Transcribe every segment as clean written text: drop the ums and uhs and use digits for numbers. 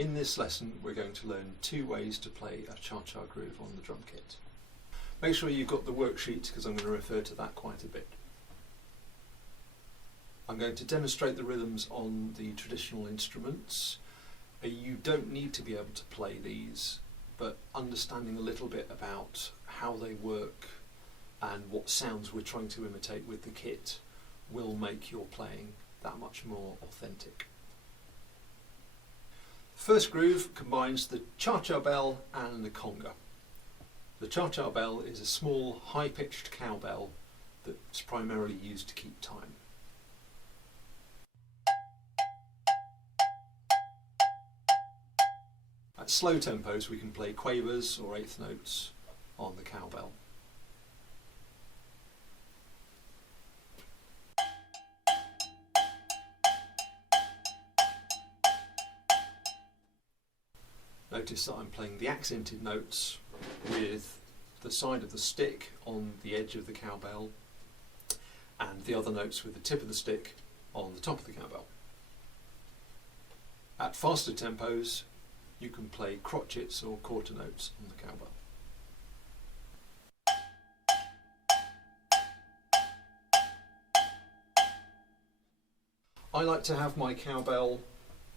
In this lesson we're going to learn 2 ways to play a cha-cha groove on the drum kit. Make sure you've got the worksheet because I'm going to refer to that quite a bit. I'm going to demonstrate the rhythms on the traditional instruments. You don't need to be able to play these, but understanding a little bit about how they work and what sounds we're trying to imitate with the kit will make your playing that much more authentic. First groove combines the cha-cha bell and the conga. The cha-cha bell is a small, high-pitched cowbell that's primarily used to keep time. At slow tempos we can play quavers or eighth notes on the cowbell. Notice that I'm playing the accented notes with the side of the stick on the edge of the cowbell and the other notes with the tip of the stick on the top of the cowbell. At faster tempos you can play crotchets or quarter notes on the cowbell. I like to have my cowbell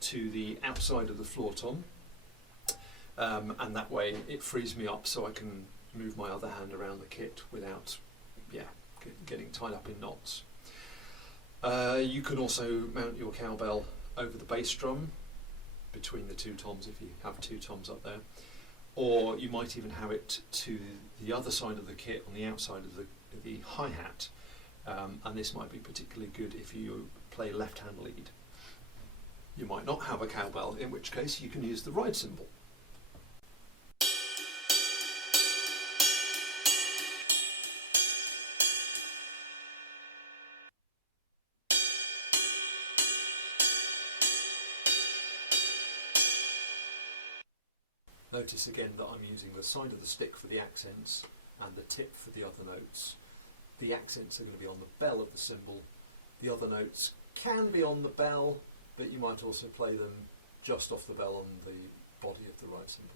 to the outside of the floor tom. And that way it frees me up so I can move my other hand around the kit without getting tied up in knots. You can also mount your cowbell over the bass drum between the 2 toms if you have 2 toms up there, or you might even have it to the other side of the kit on the outside of the hi-hat, and this might be particularly good if you play left-hand lead. You might not have a cowbell, in which case you can use the ride cymbal. Notice again that I'm using the side of the stick for the accents and the tip for the other notes. The accents are going to be on the bell of the cymbal. The other notes can be on the bell, but you might also play them just off the bell on the body of the right cymbal.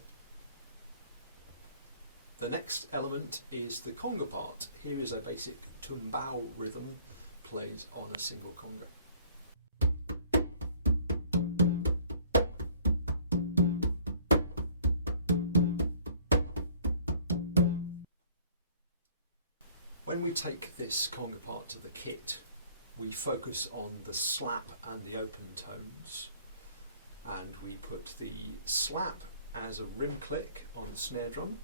The next element is the conga part. Here is a basic tumbao rhythm played on a single conga. When we take this conga part to the kit, we focus on the slap and the open tones, and we put the slap as a rim click on the snare drum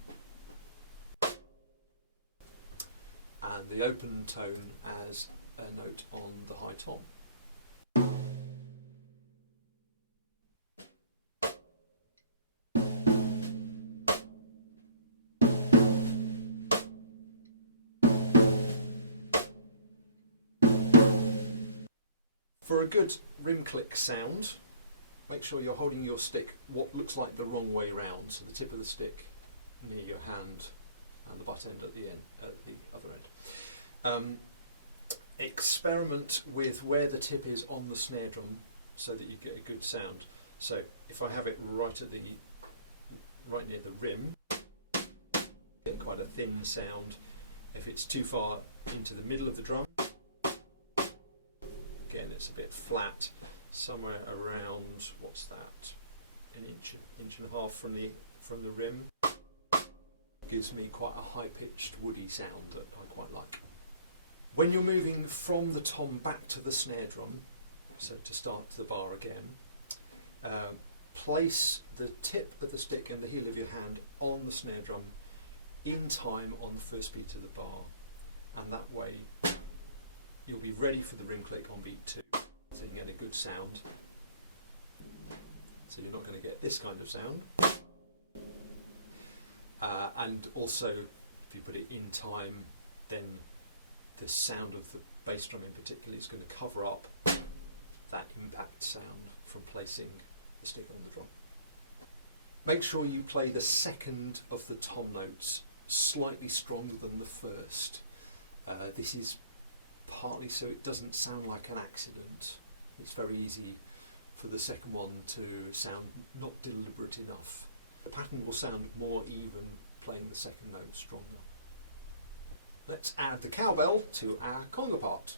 and the open tone as a note on the high tom. For a good rim click sound, make sure you're holding your stick what looks like the wrong way round, so the tip of the stick near your hand and the butt end at the other end. Experiment with where the tip is on the snare drum so that you get a good sound. So if I have it right near the rim, get quite a thin sound. If it's too far into the middle of the drum, again it's a bit flat, somewhere around, what's that, an inch and a half from the rim. Gives me quite a high-pitched woody sound that I quite like. When you're moving from the tom back to the snare drum, so to start the bar again, place the tip of the stick and the heel of your hand on the snare drum in time on the first beat of the bar, and that way you'll be ready for the rim click on beat 2, so you can get a good sound. So you're not going to get this kind of sound. And also, if you put it in time, then the sound of the bass drum in particular is going to cover up that impact sound from placing the stick on the drum. Make sure you play the second of the tom notes slightly stronger than the first. This is partly so it doesn't sound like an accident. It's very easy for the second one to sound not deliberate enough. The pattern will sound more even playing the second note stronger. Let's add the cowbell to our conga part.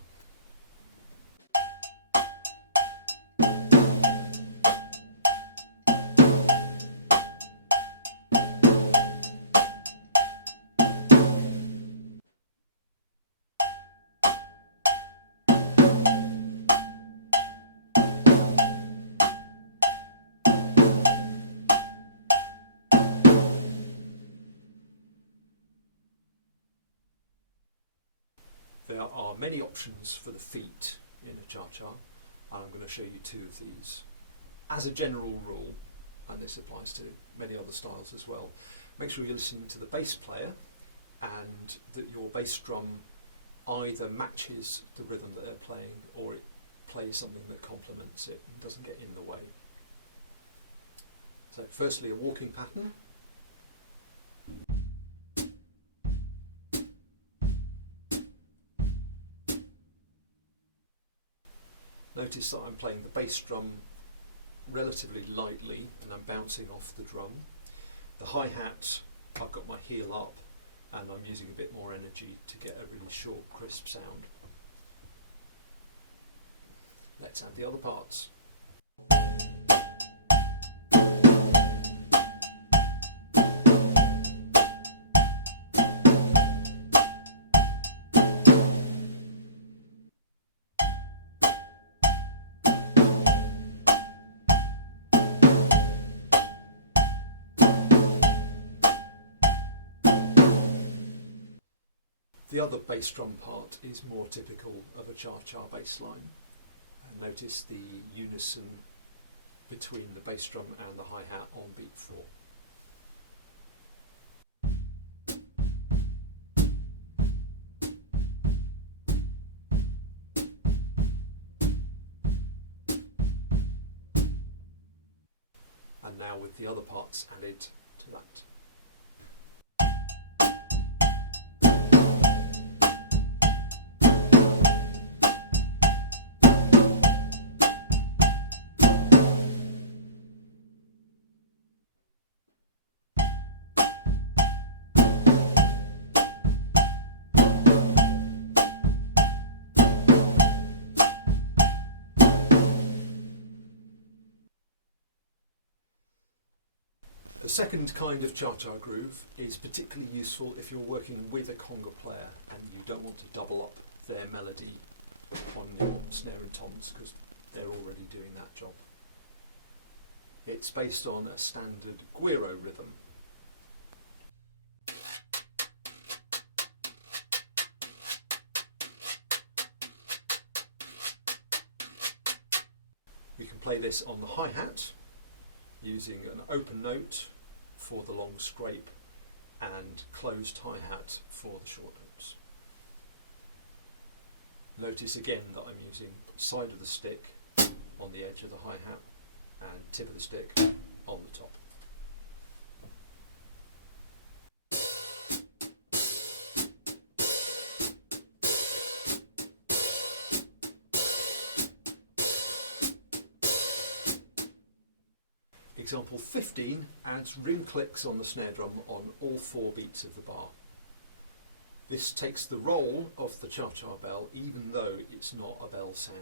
There are many options for the feet in a cha-cha, and I'm going to show you two of these. As a general rule, and this applies to many other styles as well, make sure you're listening to the bass player and that your bass drum either matches the rhythm that they're playing or it plays something that complements it and doesn't get in the way. So firstly, a walking pattern. Notice that I'm playing the bass drum relatively lightly and I'm bouncing off the drum. The hi-hat, I've got my heel up and I'm using a bit more energy to get a really short, crisp sound. Let's add the other parts. The other bass drum part is more typical of a cha-cha bass line. And notice the unison between the bass drum and the hi-hat on beat 4. And now with the other parts added to that. The second kind of cha-cha groove is particularly useful if you're working with a conga player and you don't want to double up their melody on your snare and toms because they're already doing that job. It's based on a standard guiro rhythm. You can play this on the hi-hat using an open note for the long scrape and closed hi-hat for the short notes. Notice again that I'm using side of the stick on the edge of the hi-hat and tip of the stick on the top. Example 15 adds ring clicks on the snare drum on all 4 beats of the bar. This takes the role of the cha-cha bell even though it's not a bell sound.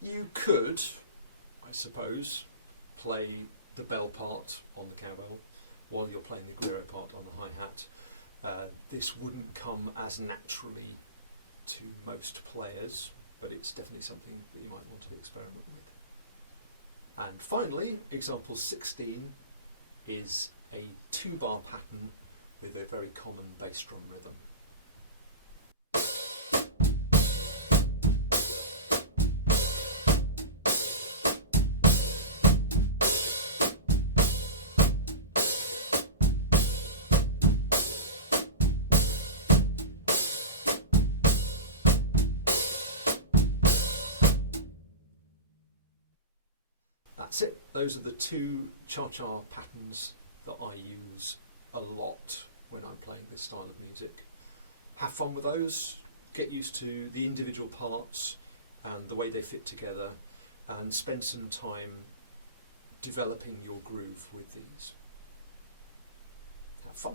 You could, I suppose, play the bell part on the cowbell while you're playing the guiro part on the hi-hat. This wouldn't come as naturally to most players, but it's definitely something that you might want to experiment with. And finally, example 16 is a 2-bar pattern with a very common bass drum rhythm. that's it. Those are the two cha-cha patterns that I use a lot when I'm playing this style of music. Have fun with those, get used to the individual parts and the way they fit together, and spend some time developing your groove with these. Have fun.